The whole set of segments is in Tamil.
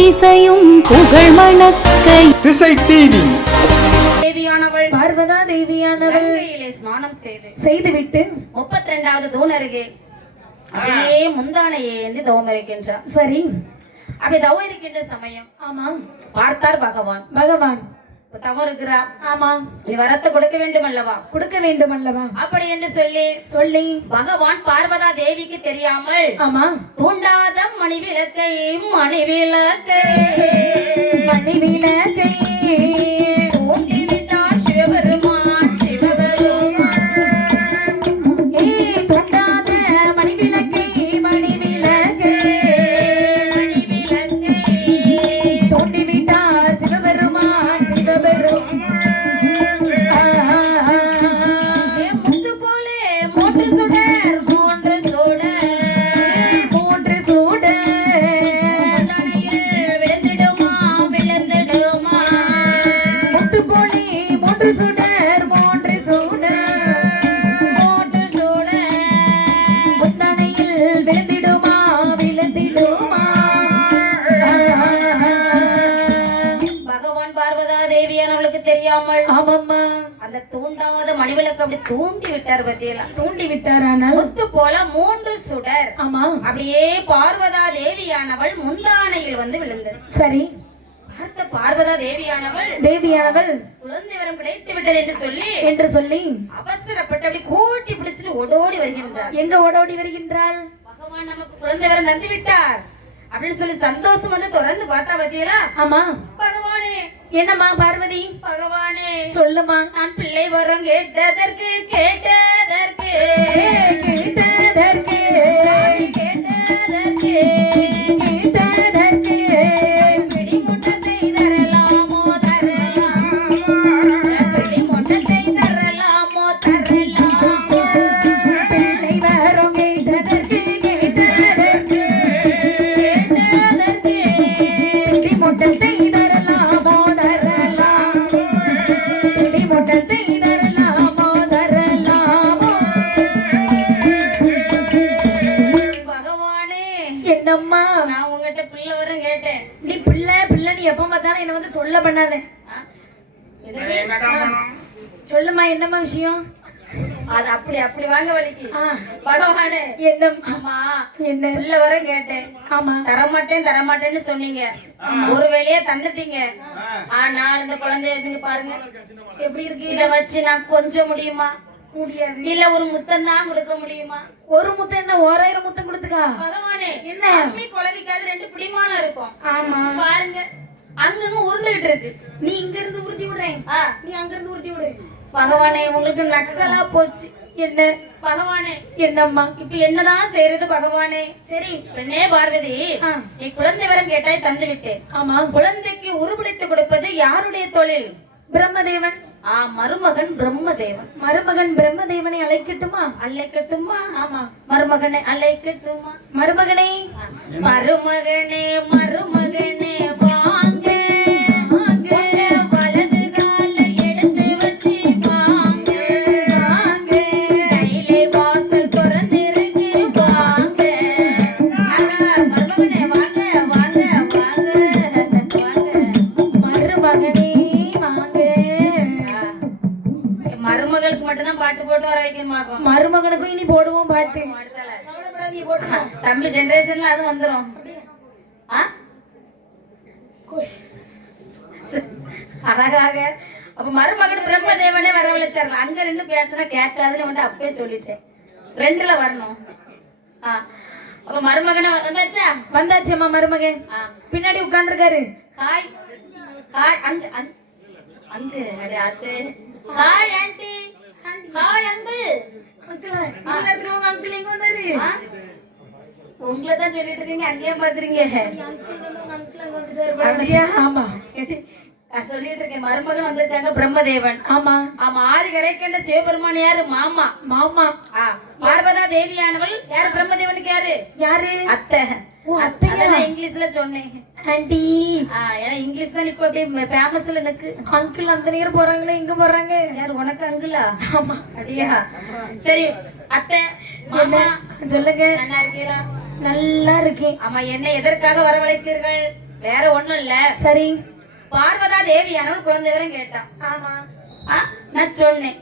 திசையும் புகழ் மணக்க. திசை டிவி தேவியானவள் பார்வதா தேவியானவள். ஸ்நானம் செய்து. செய்துவிட்டு முப்பத்தி ரெண்டாவது தூண் அருகே அப்படியே முந்தானையே என்று தவம் இருக்கின்றார் சரி. அப்படி தவம் இருக்கின்ற சமயம் ஆமா பார்த்தார் பகவான். பகவான். இருக்கிறா ஆமா. நீ வரத்தை கொடுக்க வேண்டும் அல்லவா கொடுக்க வேண்டும் அல்லவா அப்படி என்று சொல்லி சொல்லி பகவான் பார்வதா தேவிக்கு தெரியாமல் ஆமா. தூண்டாத மணி விளக்கை மணி தெரியாமல். ஆமாம்மா. அந்த தூண்டாத மணிவிளக்கு அப்படி தூண்டி விட்டார் பத்தியலா. தூண்டி விட்டாரானால் முத்து போல மூன்று சுடர். ஆமா. அப்படியே பார்வதா தேவியானவள் முந்தானையில் வந்து விழுந்தது. சரி. பார்த்த பார்வதா தேவியானவள் தேவியானவள் குழந்தை வரம் கிடைத்து விட்டது என்று சொல்லி என்று சொல்லி அவசரப்பட்டு அப்படி கூட்டி பிடிச்சிட்டு ஓடோடி வருகின்றார். எங்க ஓடோடி வருகின்றாள்? பகவான் நமக்கு குழந்தை வரம் தந்து விட்டார் அப்படின்னு சொல்லி சந்தோஷம் வந்து தொடர்ந்து பார்த்தா பத்தியலா ஆமா. பகவானே. என்னம்மா பார்வதி? பகவானே. சொல்லுமா நான் பிள்ளை வரம் கேட்டதற்கு கேட்டதற்கு. கேட்டதற்கு. கேட்டதற்கு. கேட்டதற்கு. பண்ணாத? சொல்லுமா என்னம்மா விஷயம்? அது அப்படி அப்படி வாங்க வலிக்கு பகவானே என்ன? ஆமா என்ன? பிள்ளை வரம் கேட்டேன். ஆமா. தரமாட்டேன் தரமாட்டேன்னு சொன்னீங்க. ஒரு வேலையே தந்துட்டீங்க. ஆனா இந்த குழந்தை இதுங்க பாருங்க. எப்படி இருக்கு? இத வச்சு நான் கொஞ்சம் முடியுமா? முடியாது. இல்ல ஒரு முத்தம் தான் கொடுக்க முடியுமா? ஒரு முத்தம் என்ன? ஓராயிரம் முத்தம் கொடுத்துக்கா? பகவானே என்ன? குழவிக்காது ரெண்டு பிடிமானம் இருக்கும். ஆமா. பாருங்க. அங்கங்க உருண்டுகிட்டு இருக்கு. நீ இங்க இருந்து உருட்டி விடுறேன் நீ அங்க இருந்து உருட்டி விடு. பகவானே உங்களுக்கு நக்கலா போச்சு. என்ன? பகவானே. என்னம்மா? இப்ப என்னதான் செய்யறது பகவானே? சரி பெண்ணே பார்வதி. நீ குழந்தை வரம் கேட்டாய் தந்து விட்டேன். ஆமா. குழந்தைக்கு உருபிடித்து கொடுப்பது யாருடைய தொழில்? பிரம்மதேவன். ஆ மருமகன் பிரம்மதேவன். மருமகன் பிரம்மதேவனை அழைக்கட்டுமா? அழைக்கட்டுமா? ஆமா. மருமகனை அழைக்கட்டுமா? மருமகனே. மருமகனே மருமகனே. தம்பி ஜெனரேஷன்ல அது வந்துரும் ஆ? ச- அழகாக அப்ப மருமகன் பிரம்மதேவனே வரவழைச்சாரு அங்க ரெண்டு பேசுனா கேட்காதுன்னு வந்து அப்பவே சொல்லிட்டேன் ரெண்டுல வரணும் ஆ அப்ப மருமகனை வந்தாச்சா வந்தாச்சேம்மா மருமகன் ஆ. பின்னாடி உட்கார்ந்துருக்காரு ஹாய் ஹாய் அங்க அங்க அங்க அடே அது hi aunty hi uncle uncle எங்க வந்தாரு உங்களை தான் சொல்லிட்டு இருக்கீங்க அங்கேயே பாக்குறீங்க. அப்படியா? ஆமா. நான் சொல்லிட்டு இருக்கேன் மருமகன் வந்திருக்காங்க பிரம்மதேவன். ஆமா. ஆமா ஆறு கரைக்கின்ற சிவபெருமான் யாரு? மாமா. மாமா. பார்வதா தேவியானவள் யாரு? பிரம்மதேவனுக்கு யாரு? யாரு? அத்தை. அத்தையா? இங்கிலீஷ்ல சொன்னேன். ஆண்டி. ஏன்னா இங்கிலீஷ் தான் இப்ப அப்படியே ஃபேமஸ்ல எனக்கு. அங்கிள் அந்த நேரம் போறாங்களே இங்க போறாங்க. யார் உனக்கு அங்குலா ஆமா. அப்படியா? சரி அத்தை மாமா. சொல்லுங்க. நல்லா இருக்கீங்களா? நல்லா இருக்கேன் ஆமா என்ன எதற்காக வரவழைத்தீர்கள்? வேற ஒண்ணும் இல்ல. சரி. பார்வதா தேவியானவள் குழந்தை வரும் கேட்டான். ஆமா. நான் சொன்னேன்.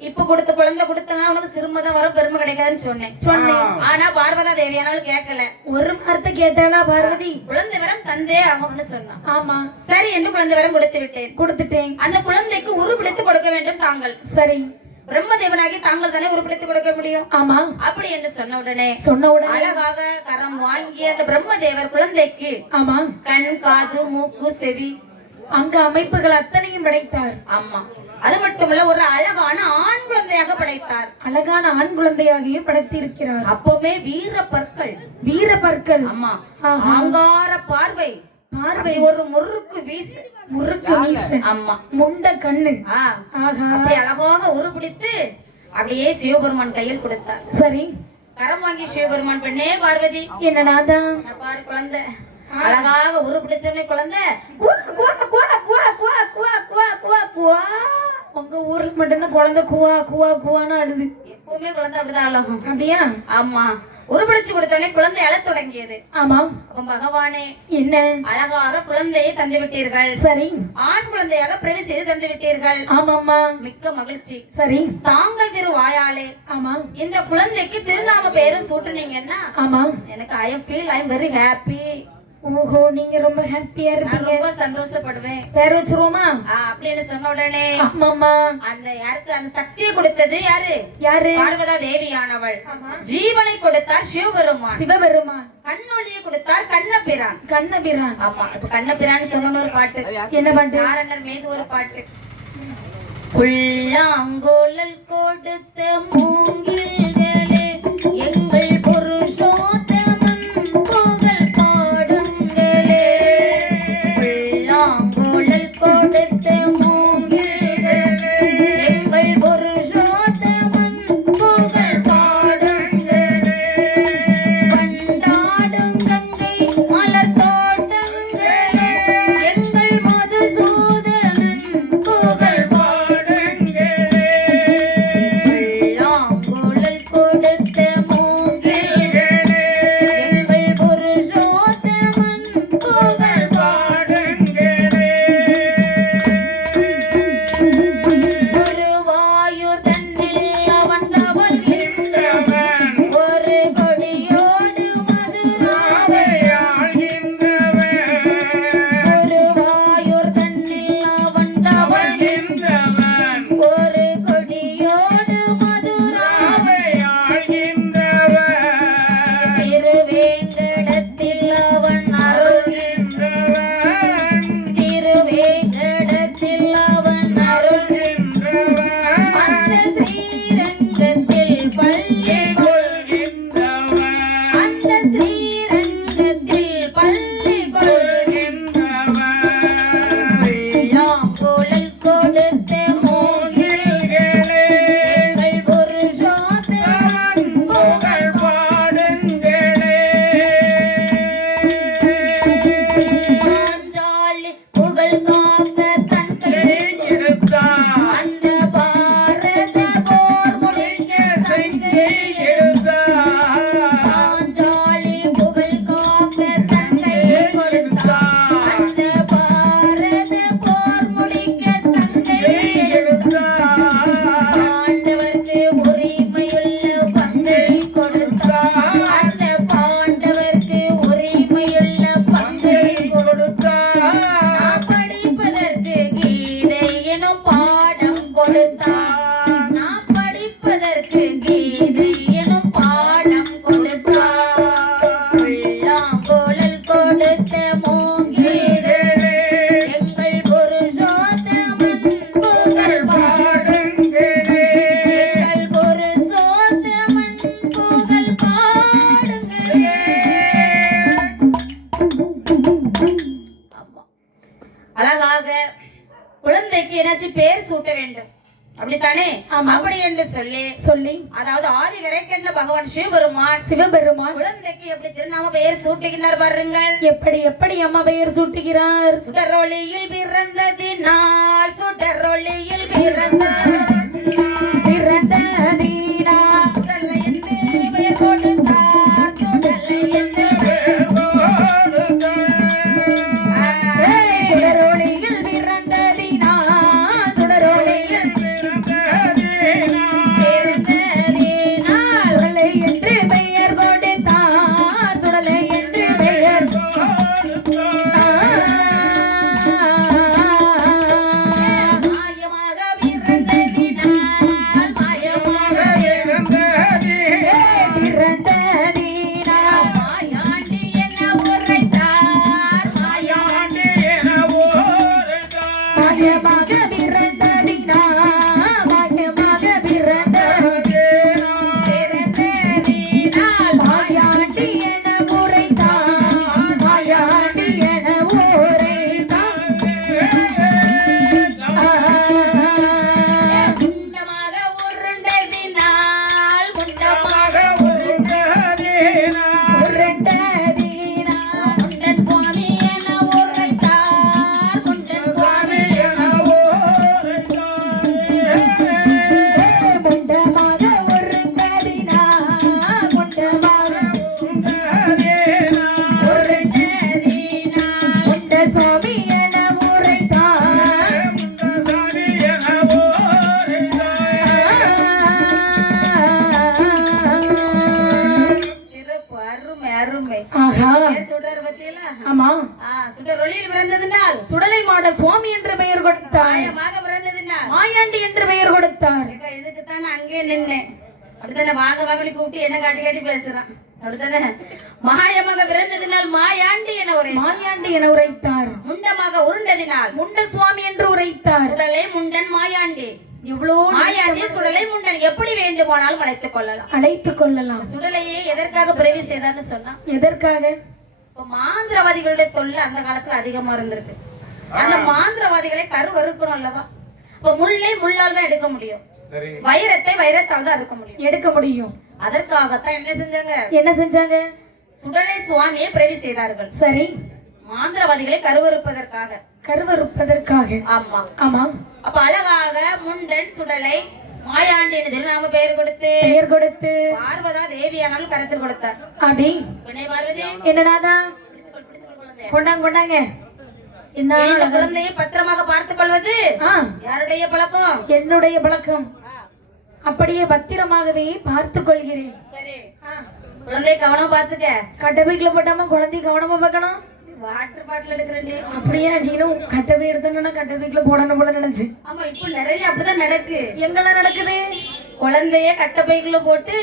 இப்ப கொடுத்த குழந்தை கொடுத்தனா உனக்கு சிறுமை தான் வரும் பெருமை கிடைக்காதுன்னு சொன்னேன். சொன்னேன். ஆனா பார்வதா தேவியானவள் கேட்கல. ஒரு வார்த்தை கேட்டானா பார்வதி? குழந்தை வரம் தந்தே ஆகும்னு சொன்னான். ஆமா. சரி என்று குழந்தை வரம் கொடுத்து விட்டேன். கொடுத்துட்டேன். அந்த குழந்தைக்கு உருப்பிடித்து கொடுக்க வேண்டும் தாங்கள். சரி. பிரம்மதேவனாகி தாங்கள் தானே உருப்பிடித்து கொடுக்க முடியும். ஆமா. அப்படி என்று சொன்ன உடனே சொன்ன உடனே அழகாக கரம் வாங்கிய அந்த பிரம்மதேவர் குழந்தைக்கு ஆமா. கண் காது மூக்கு செவி அங்க அமைப்புகள் அத்தனையும் படைத்தார். ஆமா. அது மட்டுமல்ல ஒரு அழகான ஆண் குழந்தையாக படைத்தார். அழகான ஆண் குழந்தையாகிய படைத்திருக்கிறார். அப்பவுமே வீர பற்கள் வீர பற்கள் ஆமா. ஆங்கார பார்வை. பார்வை ஒரு முறுக்கு வீசு. முறுக்கு வீசு. ஆமா முண்ட கண்ணு. அப்படி அழகாக உருபிடித்து அப்படியே சிவபெருமான் கையில் கொடுத்தார். சரி. கரம் வாங்கி சிவபெருமான் பெண்ணே பார்வதி. என்னடாதா பாரு குழந்தை. அழகாக உருப்பிடிச்சவனே குழந்தை. உங்க ஊருக்கு மட்டும்தான் குழந்தை குவா குவா குவான்னு அடுது எப்பவுமே குழந்தை அப்படிதான் அழகும். அப்படியா? ஆமா. உருப்பிடிச்சு கொடுத்தோடனே குழந்தை அழத் தொடங்கியது. ஆமா அப்ப பகவானே என்ன? அழகாக குழந்தையை தந்து விட்டீர்கள். சரி. ஆண் குழந்தையாக பிரவி செய்து தந்து விட்டீர்கள். ஆமாம்மா. மிக்க மகிழ்ச்சி. சரி. தாங்கள் திரு வாயாலே. ஆமா இந்த குழந்தைக்கு திருநாம பேரு சூட்டுனீங்கன்னா ஆமா எனக்கு I feel I am very happy ஓஹோ நீங்க ரொம்ப ஹாப்பியா இருப்பீங்க. ரொம்ப சந்தோஷப்படுவேன். பேர் வச்சிருவோமா? ஆ, அப்படின்னு சொன்ன உடனே ஆமாம்மா. அந்த யாருக்கு அந்த சக்தியை கொடுத்தது யாரு? யாரு? பார்வதா தேவியானவள். ஜீவனை கொடுத்தார் சிவபெருமான். சிவபெருமான். கண்ணொளியை கொடுத்தார் கண்ணபிரான். கண்ணபிரான். ஆமா இப்ப கண்ணபிரான் சொன்ன ஒரு பாட்டு. என்ன பாட்டு? நாரணர் மீது ஒரு பாட்டு. புல்லாங்கோலல் கொடுத்த மூங்கில்களே எங்கள் குழந்தைக்கு என்னாச்சு பேர் சூட்ட வேண்டும். அப்படித்தானே. அப்படி என்று சொல்லி சொல்லி. அதாவது ஆதி விரைக்கின்ற பகவான் சிவபெருமான் சிவபெருமான் குழந்தைக்கு எப்படி திருநாம பெயர் சூட்டுகின்றார் பாருங்கள். எப்படி எப்படி அம்மா பெயர் சூட்டுகிறார்? சுடரொளியில் பிறந்ததினால் சுடரொளியில் பிறந்த வாங்கலி கூப்பிட்டு என்ன காட்டி காட்டி பேசுறான். அப்படித்தானே? மாயமாக பிறந்ததினால் மாயாண்டி என ஒரு மாயாண்டி என உரைத்தார். முண்டமாக உருண்டதினால். முண்ட சுவாமி என்று உரைத்தார். சுடலை முண்டன் மாயாண்டி. எவ்வளோ மாயாண்டி சுடலை முண்டன் எப்படி வேண்டுமானாலும் அழைத்துக் கொள்ளலாம். அழைத்துக் கொள்ளலாம். சுடலையே எதற்காக பிறவி செய்தான்னு சொன்னா எதற்காக? இப்ப மாந்திரவாதிகளுடைய தொல்லை அந்த காலத்துல அதிகமா இருந்திருக்கு. அந்த மாந்திரவாதிகளை கருவறுக்கணும் அல்லவா? இப்ப முள்ளை முள்ளால் தான் எடுக்க முடியும். வைரத்தை வைரத்தால் தான் எடுக்க முடியும். எடுக்க முடியும். அதற்காகத்தான் என்ன செஞ்சாங்க? என்ன செஞ்சாங்க? சுடலை சுவாமியை பிறவி செய்தார்கள். சரி. மாந்திரவாதிகளை கருவறுப்பதற்காக. கருவறுப்பதற்காக. ஆமா. ஆமா அப்ப அழகாக முண்டன் சுடலை மாயாண்டி என்று நாம பெயர் கொடுத்து பெயர் கொடுத்து. பார்வதா தேவியானாலும் கருத்தில் கொடுத்தார். அப்படி. பார்வதி. என்னடாதா கொண்டாங்க கொண்டாங்க. இந்த குழந்தையை பத்திரமாக பார்த்துக் கொள்வது யாருடைய பழக்கம்? என்னுடைய பழக்கம். அப்படியே பத்திரமாகவே பார்த்து கொள்கிறேன். சரி. குழந்தையை கவனமா பாத்துக்க கட்டபைக்குல போட்டாம குழந்தை கவனமா பார்க்கணும். வாட்டர் பாட்டில் எடுக்கிறேன் அப்படியே நீனும் கட்டபை எடுத்தோன்னா கட்டபைக்குள்ள போடணும் போல நினைச்சு. ஆமா இப்போ நிறைய அப்படிதான் நடக்கு. எங்கெல்லாம் நடக்குது? குழந்தைய கட்டப்பைக்குள்ள போட்டு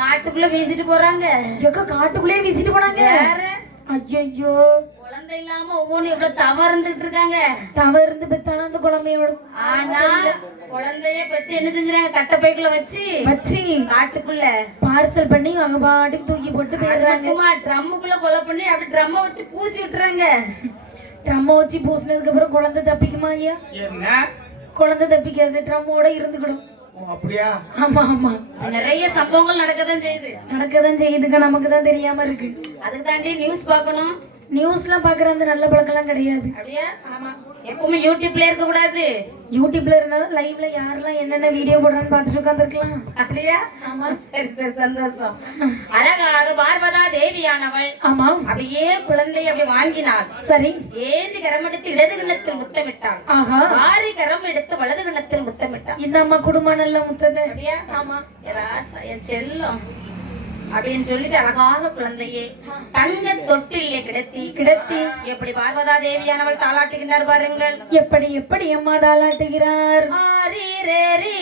காட்டுக்குள்ள வீசிட்டு போறாங்க. காட்டுக்குள்ளேயே வீசிட்டு போனாங்க? ஐயோ குழந்தை இல்லாம ஒவ்வொன்னு எவ்வளவு தவ இருந்துட்டு இருக்காங்க தவ இருந்து பெத்தான அந்த குழந்தையோட. ஆனா குழந்தைய பத்தி என்ன செஞ்சுறாங்க? கட்டப்பைக்குள்ள வச்சு வச்சு காட்டுக்குள்ள. பார்சல் பண்ணி அவங்க பாட்டுக்கு தூக்கி போட்டு போயிடுறாங்க. ட்ரம்முக்குள்ள கொலை பண்ணி அப்படி ட்ரம்ம வச்சு பூசி விட்டுறாங்க. ட்ரம்ம வச்சு பூசினதுக்கு அப்புறம் குழந்தை தப்பிக்குமா ஐயா? என்ன? குழந்தை தப்பிக்காது ட்ரம்மோட அப்படியா? ஆமா ஆமா. நிறைய சம்பவங்கள் நடக்கதான் செய்யுது. நடக்கதான் செய்யுதுங்க நமக்கு தான் தெரியாம இருக்கு. அதுக்கு தாண்டி நியூஸ் பார்க்கணும். நியூஸ்லாம் பாக்குற அந்த நல்ல பழக்கம்லாம் கிடையாது. அப்படியா? ஆமா. எப்பவுமே யூடியூப்ல இருக்க கூடாது. யூடியூப்ல இருந்தாலும் லைவ்ல யாரெல்லாம் என்னென்ன வீடியோ போடுறான்னு பார்த்துட்டு உட்காந்துருக்கலாம் அப்படியா? ஆமா. சரி சரி சந்தோஷம். அழகாக பார்வதா தேவியானவள் ஆமா. அப்படியே குழந்தை அப்படி வாங்கினாள். சரி. ஏந்தி கரம் எடுத்து இடது கிண்ணத்தில் முத்தமிட்டாள் ஆஹா. ஆறு கரம் எடுத்து வலது கிண்ணத்தில் முத்தமிட்டாள் இந்த அம்மா குடும்பம் நல்ல முத்தத்தை. அப்படியா? ஆமா. செல்லம். அப்படின்னு சொல்லிட்டு அழகாக குழந்தையே தங்க தொட்டிலே கிடத்தி கிடத்தி. எப்படி பார்வதா தேவியானவள் தாளாட்டுகின்றார் பாருங்கள். எப்படி எப்படி அம்மா தாளாட்டுகிறார்? ஆரீரேரீராரீரே